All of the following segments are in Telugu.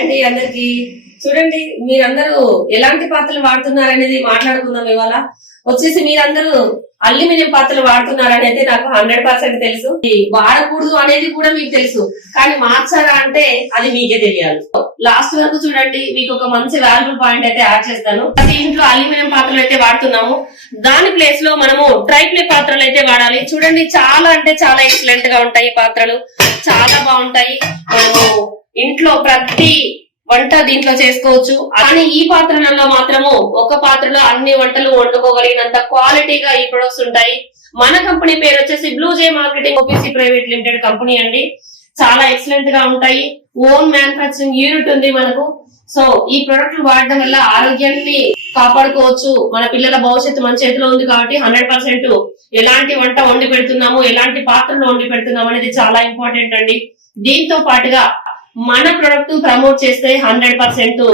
అండి అందరికి. చూడండి మీరందరూ ఎలాంటి పాత్రలు వాడుతున్నారనేది మాట్లాడుకుందాం. ఇవాళ వచ్చేసి మీరందరూ అల్యూమినియం పాత్రలు వాడుతున్నారని అయితే నాకు 100% తెలుసు. వాడకూడదు అనేది కూడా మీకు తెలుసు, కానీ మార్చారా అంటే అది మీకే తెలియాలి. లాస్ట్ వరకు చూడండి, మీకు ఒక మంచి వాల్యుబుల్ పాయింట్ అయితే యాడ్ చేస్తాను. ప్రతి ఇంట్లో అల్యూమినియం పాత్రలు అయితే వాడుతున్నాము, దాని ప్లేస్ లో మనము ట్రైప్లే పాత్రలు అయితే వాడాలి. చూడండి చాలా అంటే చాలా ఎక్సలెంట్ గా ఉంటాయి పాత్రలు, చాలా బాగుంటాయి. మనము ఇంట్లో ప్రతి వంట దీంట్లో చేసుకోవచ్చు. కానీ ఈ పాత్రలలో మాత్రము ఒక పాత్రలో అన్ని వంటలు వండుకోగలిగినంత క్వాలిటీగా ఈ ప్రొడక్ట్స్ ఉంటాయి. మన కంపెనీ పేరు వచ్చేసి blue jay marketing OPC private limited company అండి. చాలా ఎక్సలెంట్ గా ఉంటాయి. ఓన్ మ్యానుఫాక్చరింగ్ యూనిట్ ఉంది మనకు. సో ఈ ప్రొడక్ట్ వాడడం వల్ల ఆరోగ్యాన్ని కాపాడుకోవచ్చు. మన పిల్లల భవిష్యత్తు మన చేతిలో ఉంది కాబట్టి 100% ఎలాంటి వంట వండి పెడుతున్నాము, ఎలాంటి పాత్రలు వండి పెడుతున్నాము అనేది చాలా ఇంపార్టెంట్ అండి. దీంతో పాటుగా మన ప్రొడక్ట్ ప్రమోట్ చేస్తే 100%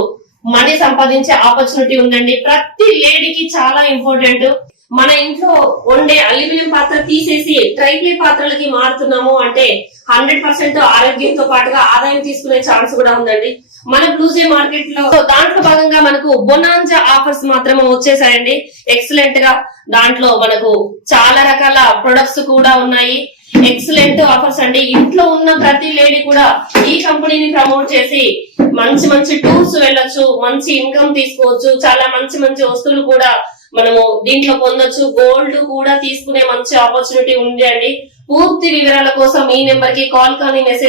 మనీ సంపాదించే ఆపర్చునిటీ ఉందండి. ప్రతి లేడీకి చాలా ఇంపార్టెంట్. మన ఇంట్లో వండే అల్యూమినియం పాత్ర తీసేసి ట్రైప్లే పాత్రలకి మారుతున్నాము అంటే 100% ఆరోగ్యంతో పాటుగా ఆదాయం తీసుకునే ఛాన్స్ కూడా ఉందండి మన బ్లూజే మార్కెట్ లో. దాంట్లో భాగంగా మనకు బొనాంజా ఆఫర్స్ మాత్రమే వచ్చేసాయండి. ఎక్సలెంట్ గా దాంట్లో మనకు చాలా రకాల ప్రొడక్ట్స్ కూడా ఉన్నాయి. ఎక్సలెంట్ ఆఫర్స్ అండి. ఇంట్లో ఉన్న ప్రతి లేడీ కూడా ఈ కంపెనీని ప్రమోట్ చేసి మంచి మంచి టూర్స్ వెళ్ళొచ్చు, మంచి ఇన్కమ్ తీసుకోవచ్చు. చాలా మంచి మంచి వస్తువులు కూడా మనము దీంట్లో పొందొచ్చు. గోల్డ్ కూడా తీసుకునే మంచి ఆపర్చునిటీ ఉంది అండి. పూర్తి వివరాల కోసం ఈ నెంబర్ కి కాల్ కానీ మెసేజ్